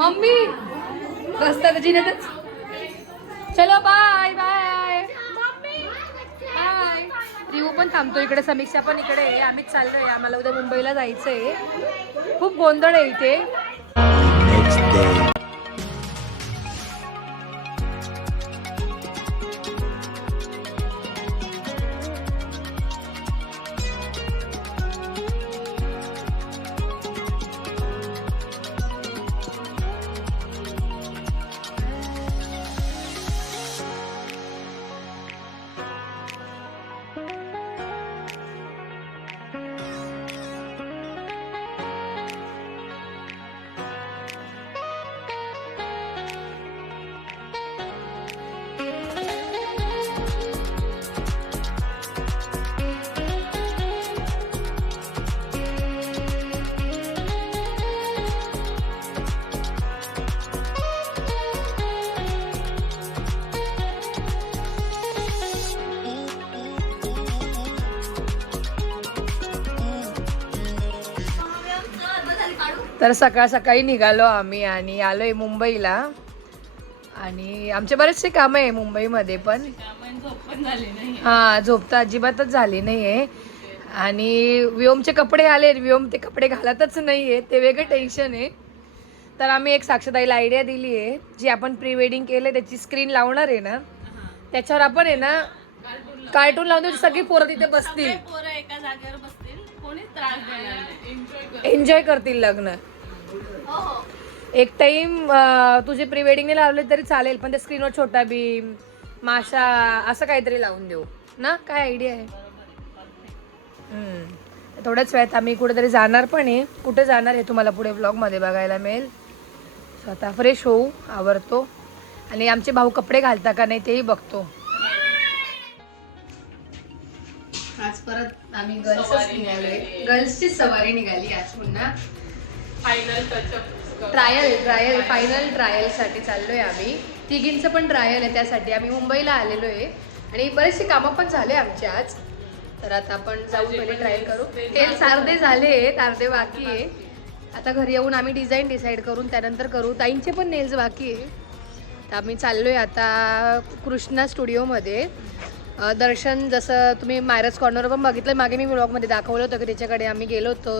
Mummy रस्त्यात जिन्यातच. चलो bye bye bye. Rihu पण थांबतो इकडे, समीक्षा पण इकडे आहे. आम्हीच चाललोय, आम्हाला उद्या मुंबईला जायचंय. खूप गोंधळ आहे इथे. तर सकाळ सकाळी निघालो आम्ही आणि आलोय मुंबईला. आणि आमचे बरेचसे काम आहे मुंबईमध्ये पण. हा, झोप तर अजिबातच झाली नाहीये. आणि व्योमचे कपडे आले, व्योम ते कपडे घालतच नाहीये, ते वेगळं टेन्शन आहे. तर आम्ही एक साक्षताईला आयडिया दिली आहे, जी आपण प्री वेडिंग केले त्याची स्क्रीन लावणार आहे ना, त्याच्यावर आपण आहे ना कार्टून लावून देऊ, सगळी पोरं तिथे बसतील, एन्जॉय करतील लग्न. एक टाइम तुझे प्री वेडिंगने लावले तरी चालेल, पण त्या स्क्रीनवर छोटा भीम, माशा असं काहीतरी लावून देऊ ना. काय आयडिया आहे? थोड्याच वेळात आम्ही कुठेतरी जाणार पण आहे. कुठे जाणार आहे तुम्हाला पुढे ब्लॉगमध्ये बघायला मिळेल. स्वतः फ्रेश होऊ, आवरतो आणि आमचे भाऊ कपडे घालता का नाही तेही बघतो. आज परत आम्ही गर्ल्सची सवारी निघाली आज पुन्हा. ट्रायल फायनल ट्रायलसाठी चाललोय आम्ही. तिघींचं पण ट्रायल आहे, त्यासाठी आम्ही मुंबईला आलेलो आहे. आणि बरेचसे कामं पण झाले आमचे आज. तर आता आपण जाऊन पहिले ट्रायल करू. नेल्स अर्धे झाले आहेत, अर्धे बाकी आहे. आता घरी येऊन आम्ही डिझाईन डिसाईड करून त्यानंतर करू. ताईंचे पण नेल्स बाकी आहे. तर आम्ही चाललोय आता कृष्णा स्टुडिओमध्ये. दर्शन जसं तुम्ही मायरस कॉर्नर पण बघितलं, मागे मी व्लॉगमध्ये दाखवलं होतं की त्याच्याकडे आम्ही गेलो होतो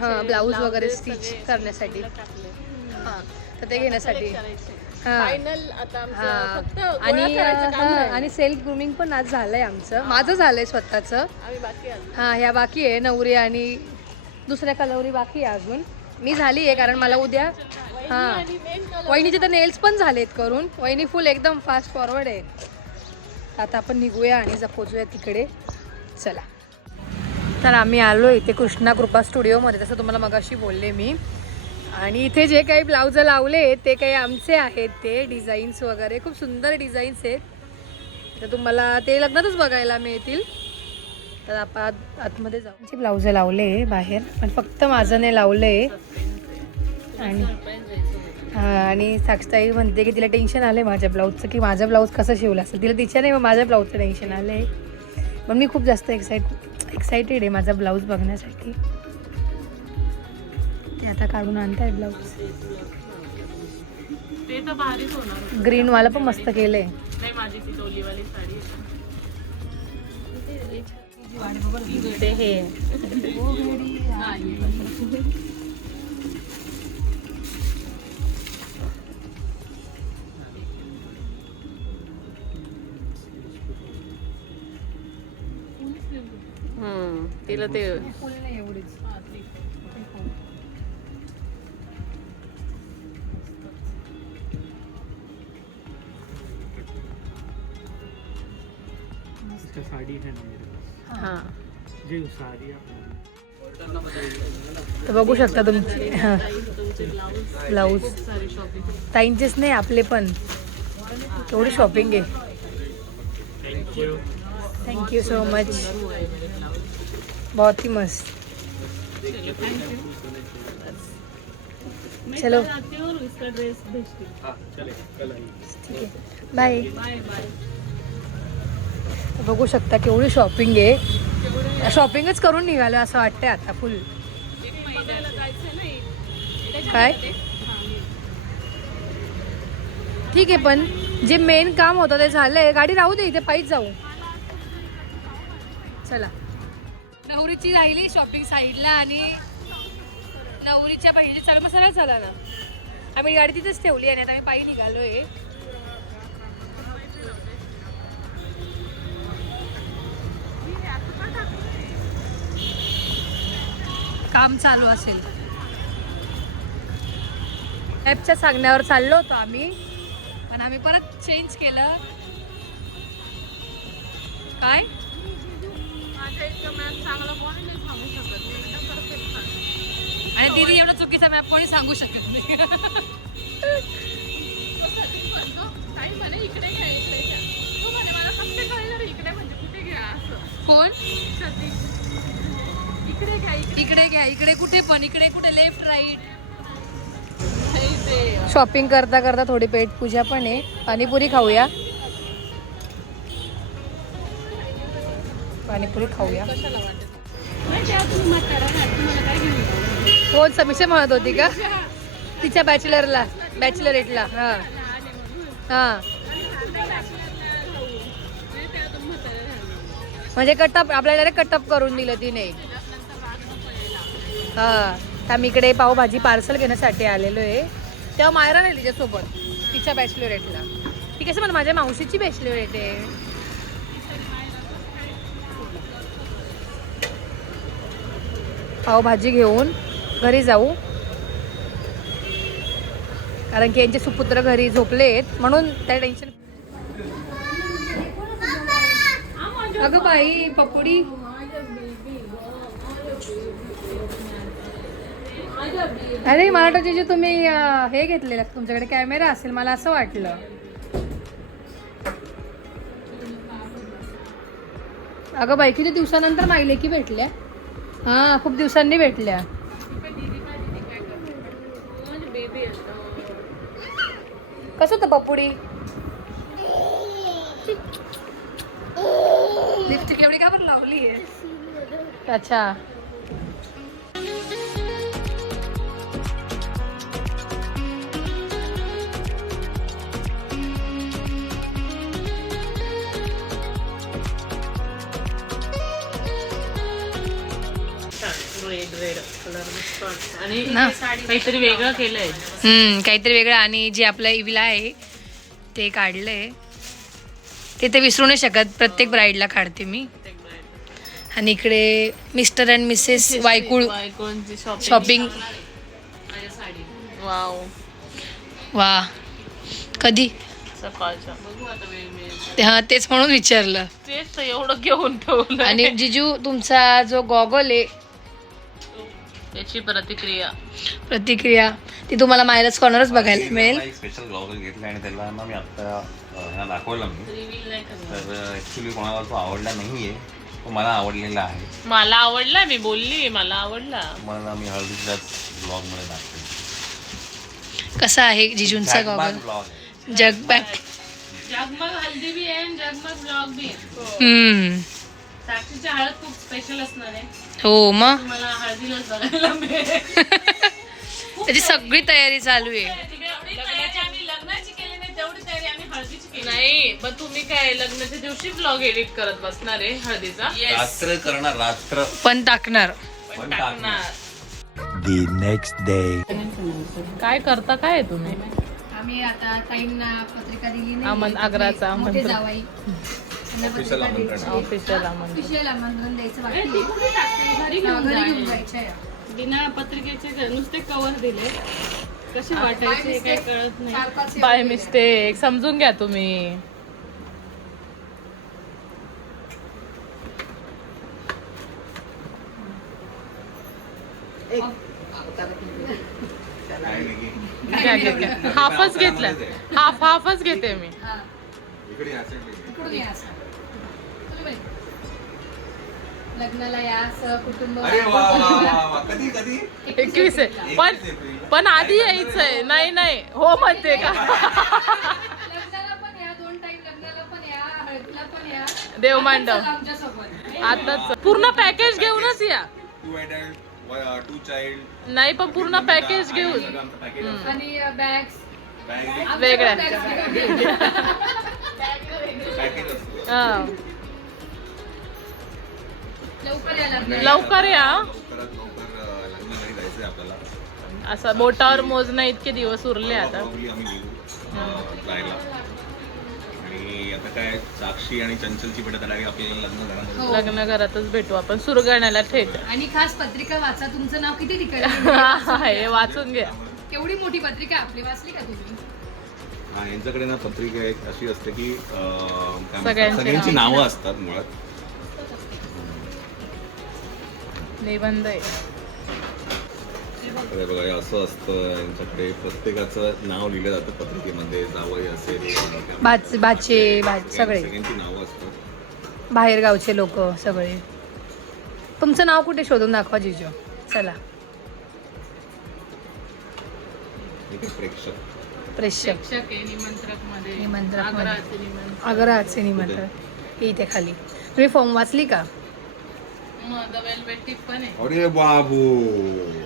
हां ब्लाऊज वगैरे स्टिच करण्यासाठी. हां, तर ते घेण्यासाठी. आणि सेल्फ ग्रूमिंग पण आज झालंय आमचं. माझं झालंय स्वतःचं. हां, ह्या बाकी आहे. नवरी आणि दुसऱ्या कलवरी बाकी आहे अजून. मी झाली आहे कारण मला उद्या. हां, वहिनीचे तर नेल्स पण झालेत करून. वहिनी फुल एकदम फास्ट फॉरवर्ड आहे. आता आपण निघूया आणि पोचूया तिकडे. चला. तर आम्ही आलो इथे कृष्णा कृपा स्टुडिओमध्ये, तसं तुम्हाला मगाशी बोलले मी. आणि इथे जे काही ब्लाउज लावले ते काही आमचे आहेत. ते डिझाईन्स वगैरे खूप सुंदर डिझाईन्स आहेत. तर तुम्हाला ते लग्नातच बघायला मिळतील. तर आपण आतमध्ये जाऊन ब्लाउज लावले बाहेर, पण फक्त माझं नाही लावले. आणि साक्षताई म्हणते की तिला टेन्शन आलं आहे माझ्या ब्लाऊजचं, की माझं ब्लाऊज कसं शिवलं असेल. तिला तिच्या नाही, माझ्या ब्लाऊजचं टेन्शन आलं आहे. पण मी खूप जास्त एक्सायटेड आहे माझा ब्लाऊज बघण्यासाठी. ते आता काढून आणताय ब्लाऊज. ग्रीनवाला पण मस्त केलंय. ते हे तिला ते फुल नाही एवढीच. साड़ी है ना मेरे पास. हां, जी साड़ी तर बघू शकता तुमची. हां, ब्लाऊज ताईंचेच नाही आपले पण. तेवढी शॉपिंग आहे. Thank you so much. बहुत ही मस्त. चलो बाय. बघू शकता केवढी शॉपिंग आहे. शॉपिंगच करून निघालो असं वाटतंय आता फुल. काय ठीक आहे, पण जे मेन काम होतं ते झालंय. गाडी राहू दे, इथे पायीच जाऊ. चला, नवरीची राहिली शॉपिंग साईडला आणि नवरीच्या पाहिजे चल मसाला झाला ना. आम्ही गाडी तिथेच ठेवली आणि आता आम्ही पायी निघालोय. काम चालू असेल. ॲपच्या सांगण्यावर चाललो होतो आम्ही, पण आम्ही परत चेंज केलं. काय आणि दीदी एवढा चुकीचा मॅप कोणी सांगू शकत नाही. कोण इकडे घ्या, इकडे कुठे पण, इकडे कुठे लेफ्ट राईट. शॉपिंग करता करता थोडी पेट पूजा पण आहे. पाणीपुरी खाऊया, पाणीपुरी खाऊया. हो, समीक्षा म्हणत होती का तिच्या बॅचलरेटला. हा हा, म्हणजे कटअप आपल्याला डायरेक्ट कटअप करून दिलं तिने. हा, आम्ही इकडे पावभाजी पार्सल घेण्यासाठी आलेलो आहे. तेव्हा मायरा नाही तिच्यासोबत, तिच्या बॅचलरेटला. ती कसं म्हणा माझ्या मावशीची बॅचलरेट आहे. पावभाजी घेऊन घरी जाऊ, कारण की यांचे सुपुत्र घरी झोपलेत म्हणून त्या टेन्शन. अगं बाई पपुडी, अरे मला वाटतं जे तुम्ही हे घेतलेलं, तुमच्याकडे कॅमेरा असेल मला असं वाटलं. अगं बाई किती दिवसानंतर माहिले की भेटल्या. हा, खूप दिवसांनी भेटल्या. कसं होतं पपुडी? लिपस्टिक एवढी का बरं लावली आहे? अच्छा, आणि काहीतरी वेगळं केलंय. काहीतरी वेगळं. आणि जे आपलं इविला आहे ते काढलंय, ते ते विसरू नाही शकत. प्रत्येक ब्राईडला काढते मी. आणि इकडे Mister and Mrs Vaikul shopping. Wow, वा, कधी? सकाळच्या. हा, तेच म्हणून विचारलं. तेच तर एवढं घेऊन ठेवलं. आणि जिजू तुमचा जो गॉगल आहे त्याची प्रतिक्रिया ती तुम्हाला मायनस कॉर्नरच बघायला मिळेल. स्पेशल गॉगल घेतला आणि त्याला ना मी आता ह्यांना दाखवलं मी. तर ऍक्च्युली कोणाला तो आवडला नाहीये, तो मला आवडलेला आहे. मला आवडला, मी बोलली मला आवडला. मला मी हळदीच्याच ब्लॉग मध्ये दाखवेन. कसा आहे जिजूंचा गॉगल? ब्लॉग जगबॅग. जगमग हल्दी भी आहे, जगमग ब्लॉग भी आहे. साक्षीची हळद खूप स्पेशल असणार आहे. हो मग मला हळदीलाच बघायला मिळेल. त्याची सगळी तयारी चालू आहे. लग्नाची केली नाही तेवढी तयारी आम्ही हळदीची केली नाही. पण तुम्ही काय लग्नाच्या दिवशी ब्लॉग एडिट करत बसणार आहे हळदीचा? रात्र करणार, रात्र पण टाकणार. पण टाकणार. The next day. काय करता काय तुम्ही? आम्ही आता ताईंना पत्रिका दिली नाही. आग्राचा मोठे जावाई ऑफिशियल आमंत्रण. ऑफिशियल आमंत्रण. ऑफिशियल आमंत्रण द्यायचं बाकी आहे. घरी घेऊन जायचं आहे. बिना पत्रिकेचे नुसते कव्हर दिले. कसे वाटायचे काही कळत नाही. 4-5 बाय मिस्टेक समजून घ्या तुम्ही. हाफच घेतला. हाफच घेते मी. लग्नाला या कुटुंब. कधी कधी 21 आहे. पण आधी यायचंय. नाही हो म्हणते का? लग्नाला पण या, 2 टाइम लग्नाला पण या, हळदीला पण या. देव मांडव आमच्यासोबत आताच पूर्ण पॅकेज घेऊनच या. 2 adult 2 child. नाही पण पूर्ण पॅकेज घेऊन. आणि बॅग्स वेगळ्या हा. लवकर या. असं बोटावर मोजणं इतके दिवस उरले आता. आणि आता काय साक्षी आणि चंचलची भेट झाली आपल्याला लग्न घरामध्ये. लग्न घरातच भेटू आपण सुरगाण्याला थेट. आणि खास पत्रिका वाचा, तुमचं नाव किती ठिकाणी हे वाचून घ्या. केवढी मोठी पत्रिका आपली, वाचली का तुम्ही? हा, यांच्याकडे ना पत्रिका एक अशी असते की काय म्हणतात, सगळ्यांची सगळ्यांची नावं असतात मुळात. निबंध आहे. अरे बघा हे असं असतं यांच्याकडे, प्रत्येकाचं नाव लिहिलं जातं पत्रिकेमध्ये. जावई असेल, बाचे सगळे सगळ्यांची नावं असतात. बाहेर गावचे लोक सगळे. तुमचं नाव कुठे शोधून दाखवा जिजो. चला इथे प्रेक्षक प्रेक्षक शिक्षक आहे निमंत्रक मध्ये. निमंत्रक मध्ये. आग्रहाचे निमंत्रक. आग्रहाचे निमंत्रण इथे खाली. तुम्ही फॉर्म वाचली का? मग द वेलवेट टिप पण आहे. अरे बाबू,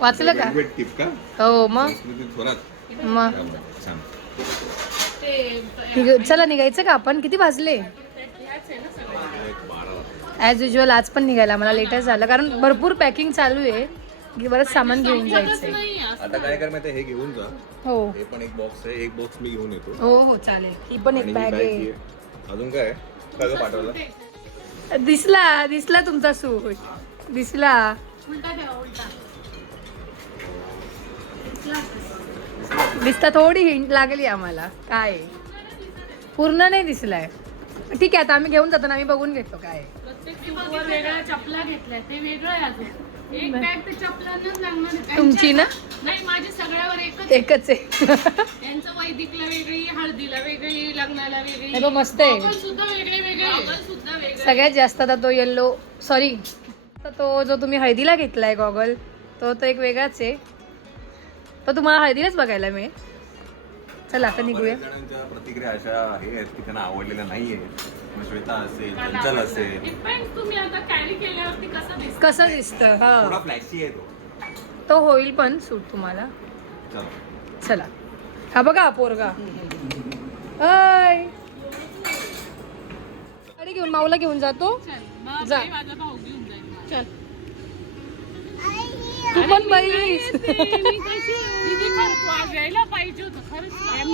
वाचलं का? वेलवेट टिप का? हो मग संस्कृती थोरात. मग छान. चला निघायचं का आपण? किती वाजले? एक 12. ॲज युजल आज पण निघायला मला लेटच झालं, कारण भरपूर पॅकिंग चालू आहे. बरंच सामान घेऊन जायचंय. नाही असं. आता काय कर माहिती, हे घेऊन जा. हो हे पण एक बॉक्स आहे, एक बॉक्स मी घेऊन येतो. हो हो चालेल. ही पण आणि एक ही बॅग bag आहे. ही आहे. अजून काय काय पाठवलं? दिसला तुमचा सूट. दिसला. दिसता थोडी हिंट लागली आम्हाला. काय पूर्ण नाही दिसलाय. ठीक आहे, आता आम्ही घेऊन जातो ना, आम्ही बघून घेतो काय आहे. प्रत्येक सूटवर वेगळ्या चपला घेतल्या, ते वेगळं आहे अजून. एक बॅग ते चपलांनाच लागणार आहे. तुमची ना नाही, माझी सगळ्यावर एकच. एकच आहे. यांचं वैदिकला वेगळी, हळदीला वेगळी, लग्नाला वेगळी. हे बघ, मस्त आहे. गॉगल सुद्धा वेगळे. सगळ्यात जास्त आता तो येल्लो, सॉरी तो जो तुम्ही हळदीला घेतलाय गॉगल, तो एक वेगळाच आहे. तो तुम्हाला हळदीलाच बघायला मिळेल. चला आता निघूया. बऱ्याच जणांच्या प्रतिक्रिया अशा हे आहेत की त्यांना आवडलेल्या नाहीये. श्वेता असेल, चंचल असेल, Depends तुम्ही आता कॅरी केल्यावरती कसं दिसतं. थोडा हा फ्लॅक्सी आहे तो होईल पण सूट तुम्हाला. चलो. चला. हा बघा पोरगा. हाय, गाडी घेऊन माऊला घेऊन जातो. जा. माझा भाऊ घेऊन जाईल. चल तू पण बैस. यायला पाहिजे होतं खरंच.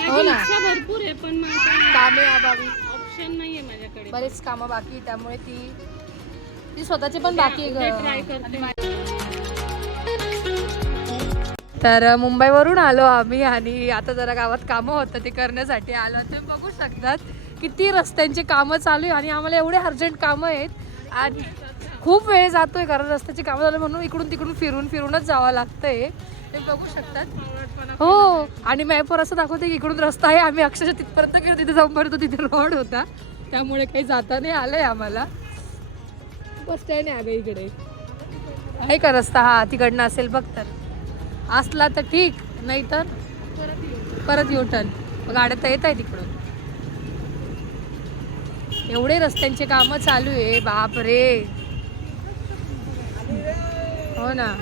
हो ना, भरपूर आहे पण कामे अभावी ऑप्शन नाहीये माझ्याकडे. बरेच कामं बाकी, त्यामुळे ती स्वतःचे पण बाकी ट्राय करते. तर मुंबईवरून आलो आम्ही आणि आता जरा गावात कामं होतं ते करण्यासाठी आलो. तुम्ही बघू शकतात किती रस्त्यांची कामं चालू आहे आणि आम्हाला एवढे अर्जंट कामं आहेत आणि खूप वेळ जातोय, कारण रस्त्याची कामं झालं म्हणून इकडून तिकडून फिरूनच जावं लागतंय. तुम्ही बघू शकतात. हो, आणि मॅपवर असं दाखवते की इकडून रस्ता आहे. आम्ही अक्षरशः तिथपर्यंत गेलो, तिथे जाऊन भरतो, तिथे रोड होता, त्यामुळे काही जाता नाही आलंय आम्हाला. बस स्टँड आहे अगं इकडे. आहे का रस्ता? हा तिकडनं असेल बघ. तर असला तर ठीक, नाही तर परत युटर्न. गाड्या तर येत आहे तिकडून. एवढे रस्त्यांचे कामं चालू आहे, बाप रे. हो ना.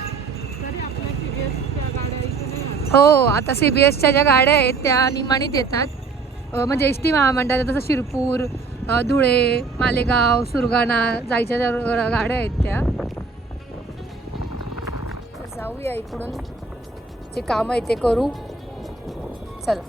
हो, आता CBSच्या ज्या गाड्या आहेत त्या निमाणीत येतात, म्हणजे SD महामंडळ, तसं शिरपूर, धुळे, मालेगाव, सुरगाणा जायच्या ज्या गाड्या आहेत त्या. जाऊया इकडून, जे काम आहे ते करू. चला.